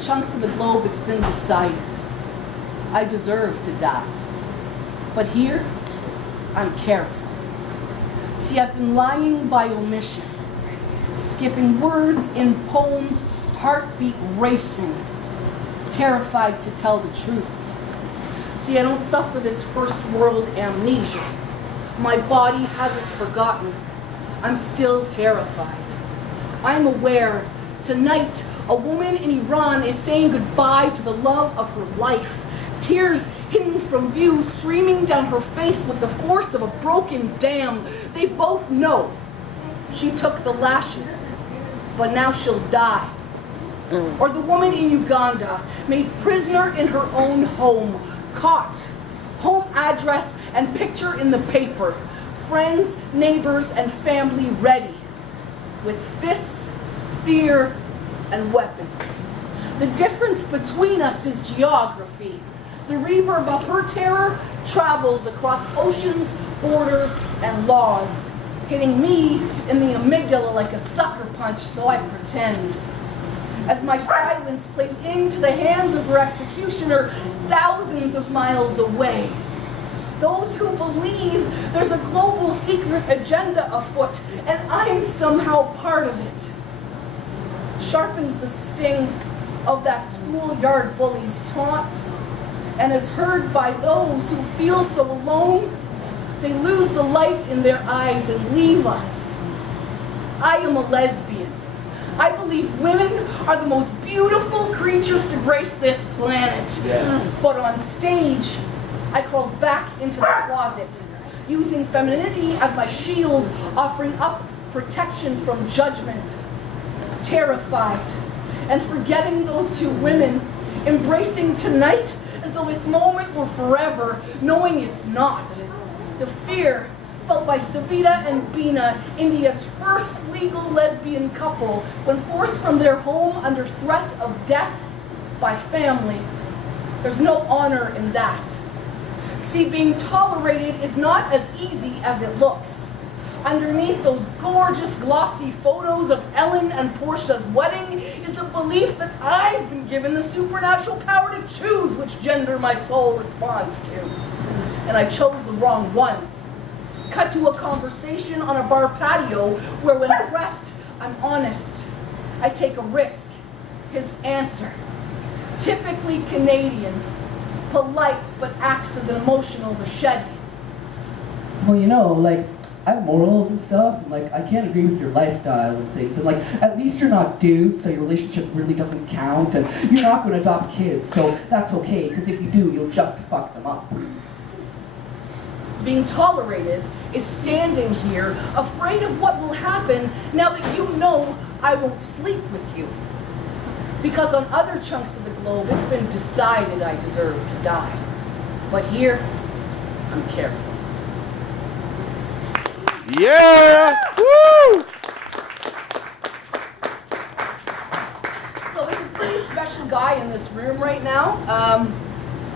chunks of the globe, it's been decided I deserve to die. But here, I'm careful. See, I've been lying by omission, skipping words in poems, heartbeat racing, terrified to tell the truth. See, I don't suffer this first world amnesia. My body hasn't forgotten. I'm still terrified. I'm aware tonight a woman in Iran is saying goodbye to the love of her life. Tears hidden from view streaming down her face with the force of a broken dam. They both know she took the lashes, but now she'll die. Or the woman in Uganda, made prisoner in her own home, caught, home address and picture in the paper, friends, neighbors, and family ready, with fists, fear, and weapons. The difference between us is geography. The reverb of her terror travels across oceans, borders, and laws, hitting me in the amygdala like a sucker punch, so I pretend. As my silence plays into the hands of her executioner thousands of miles away. Those who believe there's a global secret agenda afoot, and I'm somehow part of it. Sharpens the sting of that schoolyard bully's taunt, and is heard by those who feel so alone, they lose the light in their eyes and leave us. I am a lesbian. I believe women are the most beautiful creatures to grace this planet. Yes. But on stage, I crawled back into the closet, using femininity as my shield, offering up protection from judgment. Terrified, and forgetting those two women, embracing tonight as though this moment were forever, knowing it's not. The fear felt by Savita and Bina, India's first legal lesbian couple, when forced from their home under threat of death by family. There's no honor in that. See, being tolerated is not as easy as it looks. Underneath those gorgeous glossy photos of Ellen and Portia's wedding is the belief that I've been given the supernatural power to choose which gender my soul responds to. And I chose the wrong one. Cut to a conversation on a bar patio where when pressed, I'm honest. I take a risk. His answer. Typically Canadian. Polite, but acts as an emotional machete. Well, you know, like, I have morals and stuff, and like, I can't agree with your lifestyle and things, and like, at least you're not dudes, so your relationship really doesn't count, and you're not going to adopt kids, so that's okay, because if you do, you'll just fuck them up. Being tolerated is standing here, afraid of what will happen now that you know I won't sleep with you. Because on other chunks of the globe, it's been decided I deserve to die. But here, I'm careful. Yeah! Woo! So there's a pretty special guy in this room right now.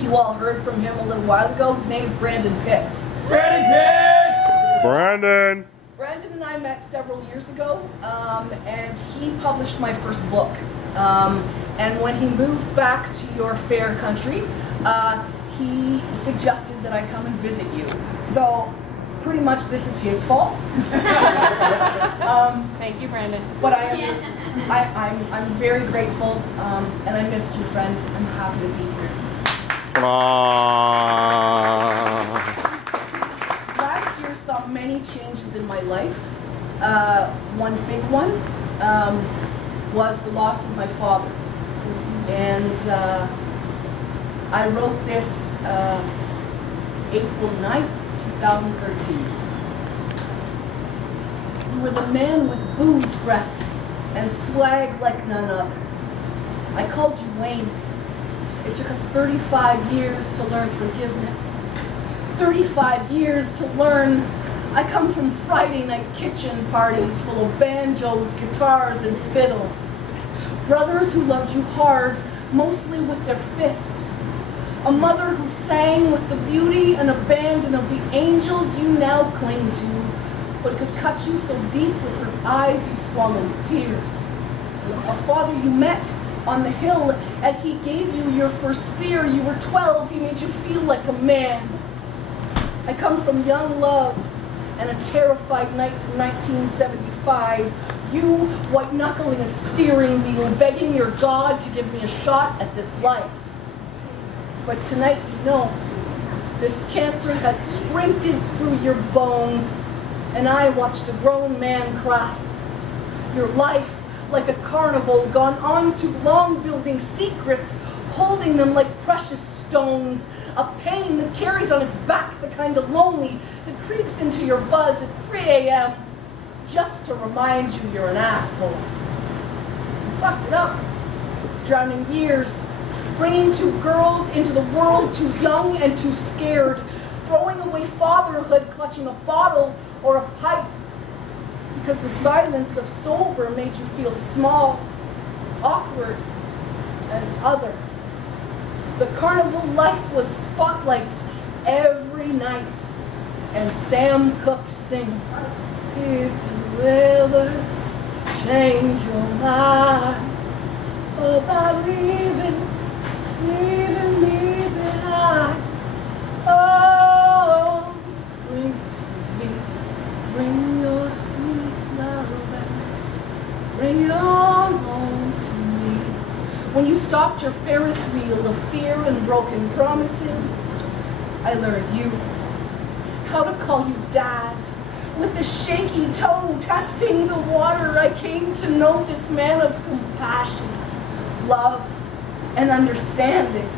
You all heard from him a little while ago. His name is Brandon Pitts. Brandon Pitts! Brandon! Brandon and I met several years ago, and he published my first book. And when he moved back to your fair country, he suggested that I come and visit you. So pretty much this is his fault. Thank you, Brandon. But I'm very grateful, and I missed you, friend. I'm happy to be here. Last year saw many changes in my life. One big one was the loss of my father. And I wrote this April 9th, 2013. You were the man with booze breath and swag like none other. I called you Wayne. It took us 35 years to learn forgiveness. 35 years to learn I come from Friday night kitchen parties full of banjos, guitars, and fiddles. Brothers who loved you hard, mostly with their fists. A mother who sang with the beauty and abandon of the angels you now cling to, but could cut you so deep with her eyes you swallowed tears. A father you met On the hill, as he gave you your first beer, you were 12, he made you feel like a man. I come from young love and a terrified night to 1975. You white-knuckling a steering wheel, begging your God to give me a shot at this life. But tonight, you know, this cancer has sprinted through your bones, and I watched a grown man cry. Your life, like a carnival, gone on too long, building secrets, holding them like precious stones, a pain that carries on its back, the kind of lonely that creeps into your buzz at 3 a.m. just to remind you you're an asshole. You fucked it up, drowning years, bringing 2 girls into the world too young and too scared, throwing away fatherhood, clutching a bottle or a pipe, because the silence of sober made you feel small, awkward, and other. The carnival life was spotlights every night, and Sam Cooke sing, if you ever change your mind about leaving me behind, oh, bring it to me, bring your sweet love back, bring it on home to me. When you stopped your Ferris wheel of fear and broken promises, I learned you, how to call you dad. With a shaky toe testing the water, I came to know this man of compassion, love, and understanding.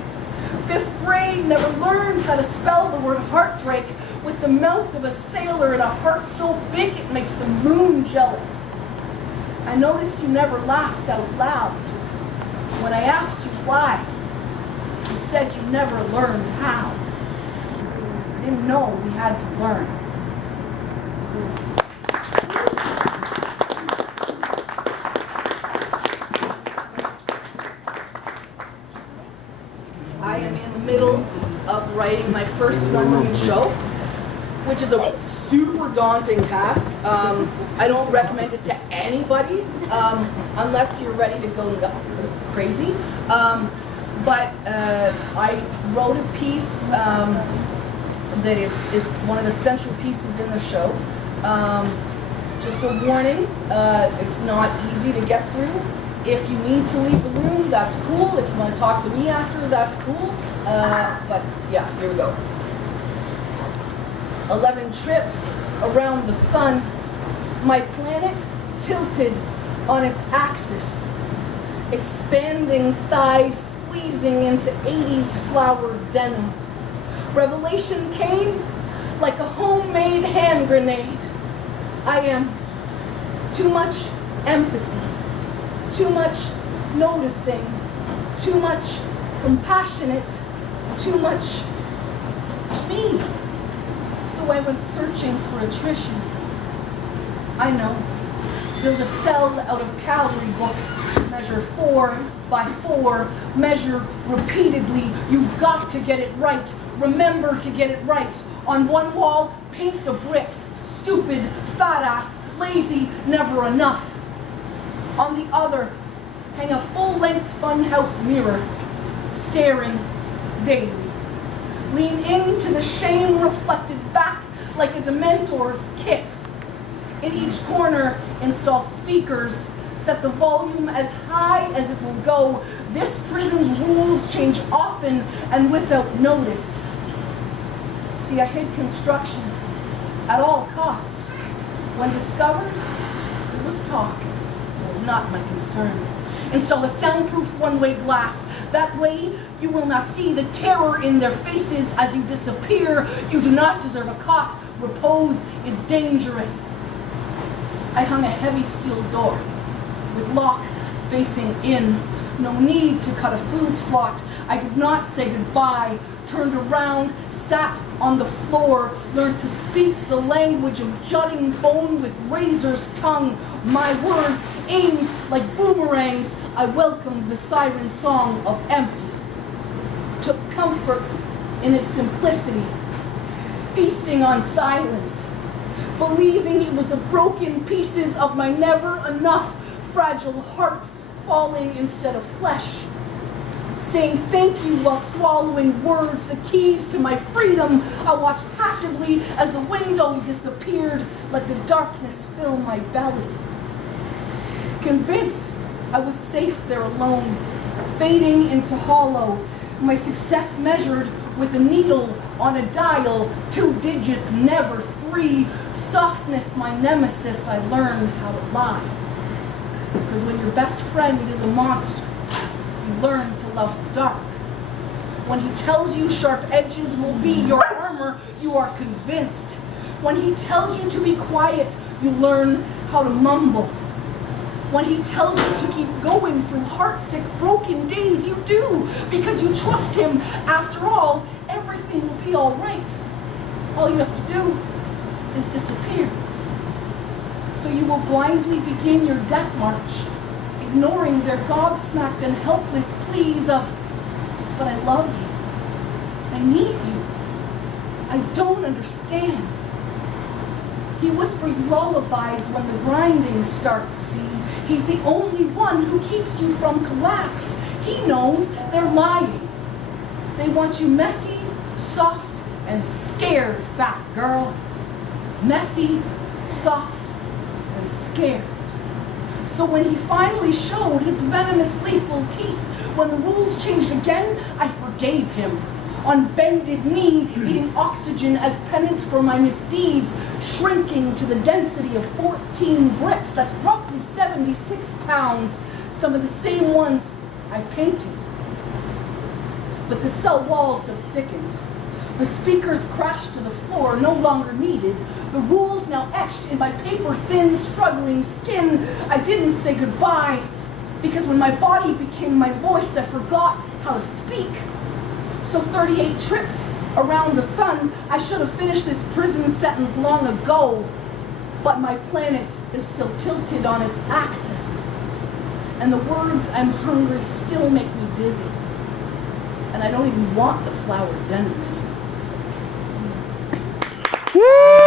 5th grade never learned how to spell the word heartbreak with the mouth of a sailor and a heart so big it makes the moon jealous. I noticed you never laughed out loud. When I asked you why, you said you never learned how. I didn't know we had to learn. I am in the middle of writing my first one-woman show, which is a super daunting task. I don't recommend it to anybody unless you're ready to go crazy. But I wrote a piece that is one of the central pieces in the show. Just a warning, it's not easy to get through. If you need to leave the room, that's cool. If you want to talk to me after, that's cool. But yeah, here we go. 11 trips around the sun, my planet tilted on its axis, expanding thighs squeezing into 80s flowered denim. Revelation came like a homemade hand grenade. I am too much empathy, too much noticing, too much compassionate, too much me. So I went searching for attrition. I know. Build a cell out of calorie books. Measure 4 by 4. Measure repeatedly. You've got to get it right. Remember to get it right. On one wall, paint the bricks. Stupid, fat ass, lazy, never enough. On the other, hang a full-length funhouse mirror, staring daily. Lean into the shame reflected back like a Dementor's kiss. In each corner, install speakers, set the volume as high as it will go. This prison's rules change often and without notice. See, I hid construction at all cost. When discovered, it was talk. It was not my concern. Install a soundproof one-way glass. That way, you will not see the terror in their faces as you disappear. You do not deserve a cot. Repose is dangerous. I hung a heavy steel door with lock facing in. No need to cut a food slot. I did not say goodbye. Turned around, sat on the floor, learned to speak the language of jutting bone with razor's tongue. My words aimed like boomerangs. I welcomed the siren song of empty. Took comfort in its simplicity, feasting on silence, believing it was the broken pieces of my never enough fragile heart falling instead of flesh, saying thank you while swallowing words, the keys to my freedom. I watched passively as the window disappeared, let the darkness fill my belly. Convinced I was safe there alone, fading into hollow, my success measured with a needle on a dial, 2 digits, never 3. Softness, my nemesis, I learned how to lie. Because when your best friend is a monster, you learn to love the dark. When he tells you sharp edges will be your armor, you are convinced. When he tells you to be quiet, you learn how to mumble. When he tells you to keep going through heartsick, broken days, you do, because you trust him. After all, everything will be all right. All you have to do is disappear. So you will blindly begin your death march, ignoring their gobsmacked and helpless pleas of, but I love you. I need you. I don't understand. He whispers lullabies when the grinding starts, see? He's the only one who keeps you from collapse. He knows they're lying. They want you messy, soft, and scared, fat girl. Messy, soft, and scared. So when he finally showed his venomous, lethal teeth, when the rules changed again, I forgave him. On bended knee, eating oxygen as penance for my misdeeds, shrinking to the density of 14 bricks, that's roughly 76 pounds, some of the same ones I painted. But the cell walls have thickened. The speakers crashed to the floor, no longer needed. The rules now etched in my paper-thin, struggling skin. I didn't say goodbye, because when my body became my voice, I forgot how to speak. So 38 trips around the sun, I should have finished this prison sentence long ago. But my planet is still tilted on its axis. And the words "I'm hungry" still make me dizzy. And I don't even want the flowered denim anymore. Woo!